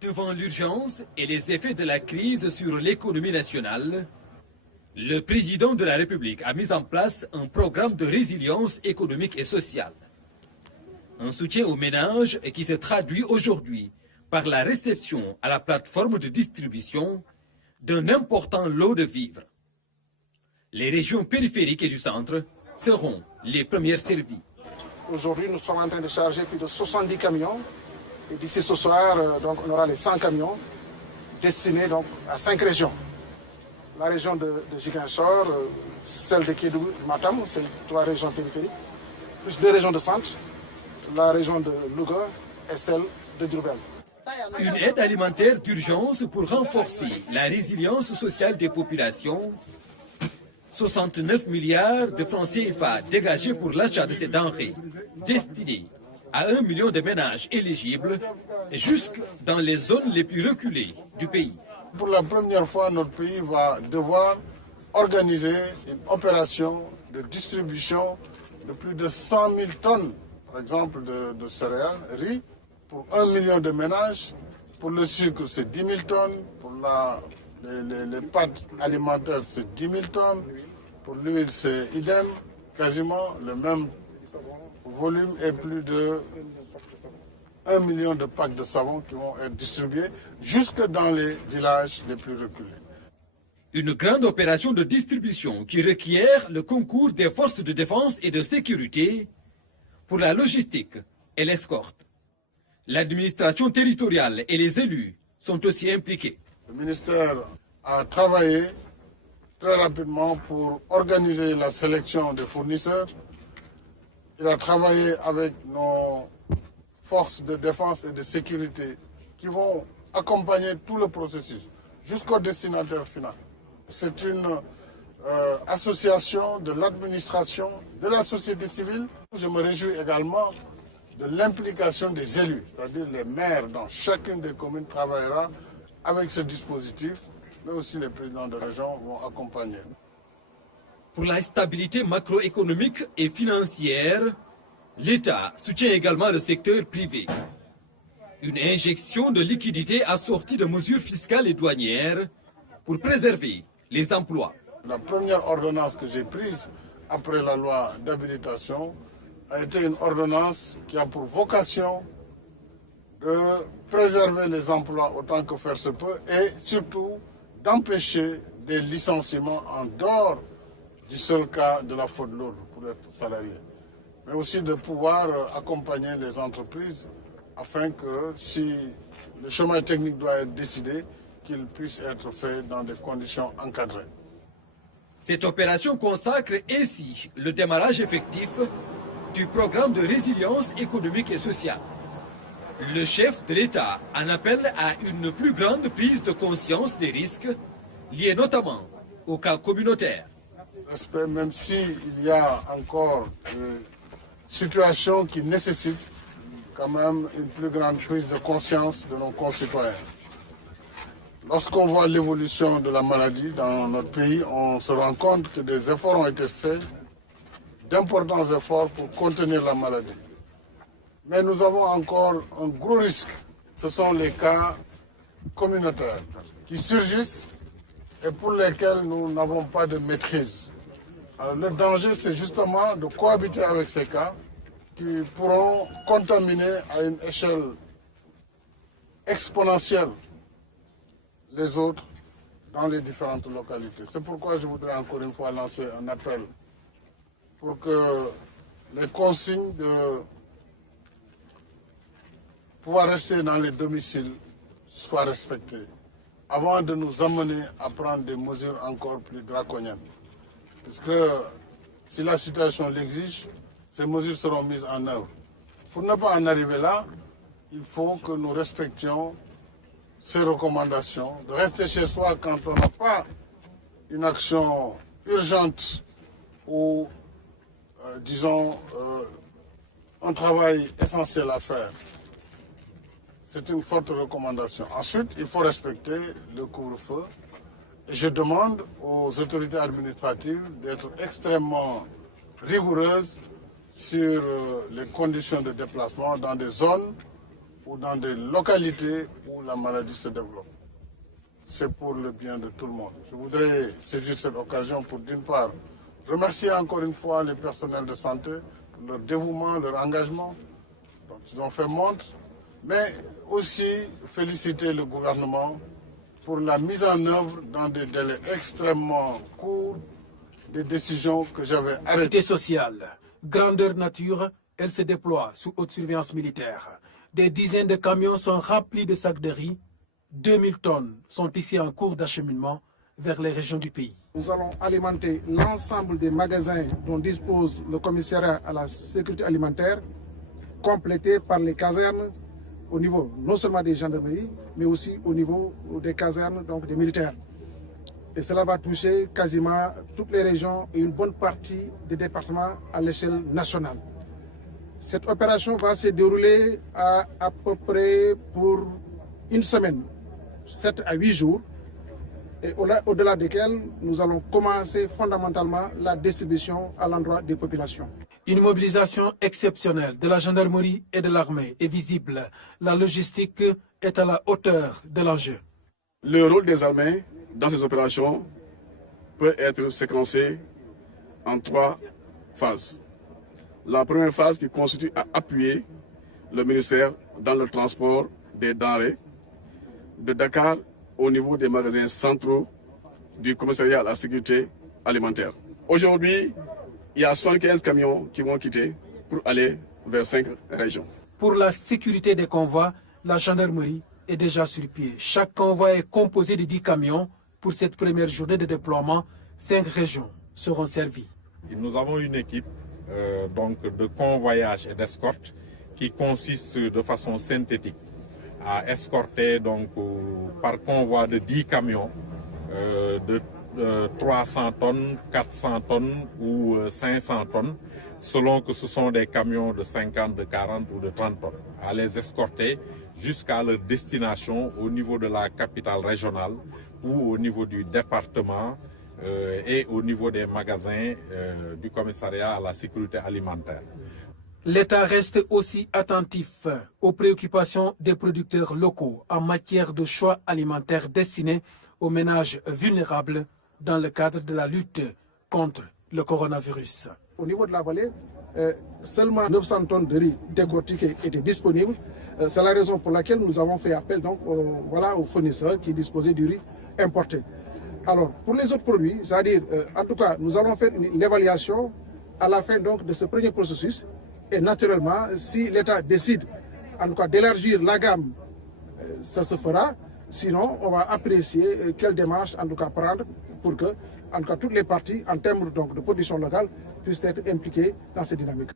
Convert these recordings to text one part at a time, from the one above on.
Devant l'urgence et les effets de la crise sur l'économie nationale, le président de la République a mis en place un programme de résilience économique et sociale. Un soutien aux ménages qui se traduit aujourd'hui par la réception à la plateforme de distribution d'un important lot de vivres. Les régions périphériques et du centre seront les premières servies. Aujourd'hui, nous sommes en train de charger plus de 70 camions. Et d'ici ce soir, donc, on aura les 100 camions destinés donc, à 5 régions. La région de Ziguinchor, celle de Kédougou, Matam, c'est 3 régions périphériques, plus 2 régions de centre, la région de Louga et celle de Diourbel. Une aide alimentaire d'urgence pour renforcer la résilience sociale des populations. 69 milliards de francs CFA dégagés pour l'achat de ces denrées destinées à 1 million de ménages éligibles jusque dans les zones les plus reculées du pays. Pour la première fois, notre pays va devoir organiser une opération de distribution de plus de 100 000 tonnes, par exemple, de céréales, riz, pour 1 million de ménages. Pour le sucre, c'est 10 000 tonnes. Pour les pâtes alimentaires, c'est 10 000 tonnes. Pour l'huile, c'est idem, quasiment le même volume et plus de 1 million de packs de savon qui vont être distribués jusque dans les villages les plus reculés. Une grande opération de distribution qui requiert le concours des forces de défense et de sécurité pour la logistique et l'escorte. L'administration territoriale et les élus sont aussi impliqués. Le ministère a travaillé très rapidement pour organiser la sélection des fournisseurs. Il a travaillé avec nos forces de défense et de sécurité qui vont accompagner tout le processus jusqu'au destinataire final. C'est une association de l'administration, de la société civile. Je me réjouis également de l'implication des élus, c'est-à-dire les maires dans chacune des communes travaillera avec ce dispositif, mais aussi les présidents de région vont accompagner. Pour la stabilité macroéconomique et financière, l'État soutient également le secteur privé. Une injection de liquidités assortie de mesures fiscales et douanières pour préserver les emplois. La première ordonnance que j'ai prise après la loi d'habilitation a été une ordonnance qui a pour vocation de préserver les emplois autant que faire se peut et surtout d'empêcher des licenciements en dehors du seul cas de la faute lourde pour être salarié. Mais aussi de pouvoir accompagner les entreprises afin que si le chemin technique doit être décidé, qu'il puisse être fait dans des conditions encadrées. Cette opération consacre ainsi le démarrage effectif du programme de résilience économique et sociale. Le chef de l'État en appelle à une plus grande prise de conscience des risques liés notamment au cas communautaire. Respect, même s'il y a encore des situations qui nécessitent quand même une plus grande prise de conscience de nos concitoyens. Lorsqu'on voit l'évolution de la maladie dans notre pays, on se rend compte que des efforts ont été faits, d'importants efforts pour contenir la maladie. Mais nous avons encore un gros risque. Ce sont les cas communautaires qui surgissent et pour lesquels nous n'avons pas de maîtrise. Alors, le danger, c'est justement de cohabiter avec ces cas qui pourront contaminer à une échelle exponentielle les autres dans les différentes localités. C'est pourquoi je voudrais encore une fois lancer un appel pour que les consignes de pouvoir rester dans les domiciles soient respectées avant de nous amener à prendre des mesures encore plus draconiennes. Parce que si la situation l'exige, ces mesures seront mises en œuvre. Pour ne pas en arriver là, il faut que nous respections ces recommandations, de rester chez soi quand on n'a pas une action urgente ou, disons, un travail essentiel à faire. C'est une forte recommandation. Ensuite, il faut respecter le couvre-feu. Et je demande aux autorités administratives d'être extrêmement rigoureuses sur les conditions de déplacement dans des zones ou dans des localités où la maladie se développe. C'est pour le bien de tout le monde. Je voudrais saisir cette occasion pour, d'une part, remercier encore une fois les personnels de santé pour leur dévouement, leur engagement dont ils ont fait montre, mais aussi féliciter le gouvernement pour la mise en œuvre dans des délais extrêmement courts des décisions que j'avais arrêtées. Sociale, grandeur nature, elle se déploie sous haute surveillance militaire. Des dizaines de camions sont remplis de sacs de riz. 2000 tonnes sont ici en cours d'acheminement vers les régions du pays. Nous allons alimenter l'ensemble des magasins dont dispose le commissariat à la sécurité alimentaire, complétés par les casernes au niveau non seulement des gendarmeries, mais aussi au niveau des casernes donc des militaires. Et cela va toucher quasiment toutes les régions et une bonne partie des départements à l'échelle nationale. Cette opération va se dérouler à peu près pour une semaine, 7 à 8 jours, et au-delà desquels nous allons commencer fondamentalement la distribution à l'endroit des populations. Une mobilisation exceptionnelle de la gendarmerie et de l'armée est visible. La logistique est à la hauteur de l'enjeu. Le rôle des armées dans ces opérations peut être séquencé en 3 phases. La première phase qui consiste à appuyer le ministère dans le transport des denrées de Dakar au niveau des magasins centraux du commissariat à la sécurité alimentaire. Aujourd'hui, il y a 75 camions qui vont quitter pour aller vers 5 régions. Pour la sécurité des convois, la gendarmerie est déjà sur pied. Chaque convoi est composé de 10 camions. Pour cette première journée de déploiement, 5 régions seront servies. Nous avons une équipe donc de convoyage et d'escorte qui consiste de façon synthétique à escorter donc, par convoi de 10 camions de 300 tonnes, 400 tonnes ou 500 tonnes, selon que ce sont des camions de 50, de 40 ou de 30 tonnes, à les escorter jusqu'à leur destination au niveau de la capitale régionale ou au niveau du département et au niveau des magasins du commissariat à la sécurité alimentaire. L'État reste aussi attentif aux préoccupations des producteurs locaux en matière de choix alimentaires destinés aux ménages vulnérables dans le cadre de la lutte contre le coronavirus. Au niveau de la vallée, seulement 900 tonnes de riz décortiqués étaient disponibles. C'est la raison pour laquelle nous avons fait appel donc, aux fournisseurs qui disposaient du riz importé. Alors, pour les autres produits, c'est-à-dire, en tout cas, nous allons faire une évaluation à la fin donc, de ce premier processus. Et naturellement, si l'État décide en tout cas d'élargir la gamme, ça se fera. Sinon, on va apprécier quelle démarche en tout cas prendre pour que en tout cas, toutes les parties, en termes donc, de production locale, puissent être impliquées dans cette dynamique.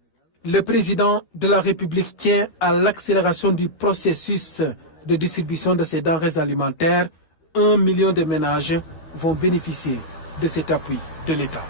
Le président de la République tient à l'accélération du processus de distribution de ces denrées alimentaires. 1 million de ménages vont bénéficier de cet appui de l'État.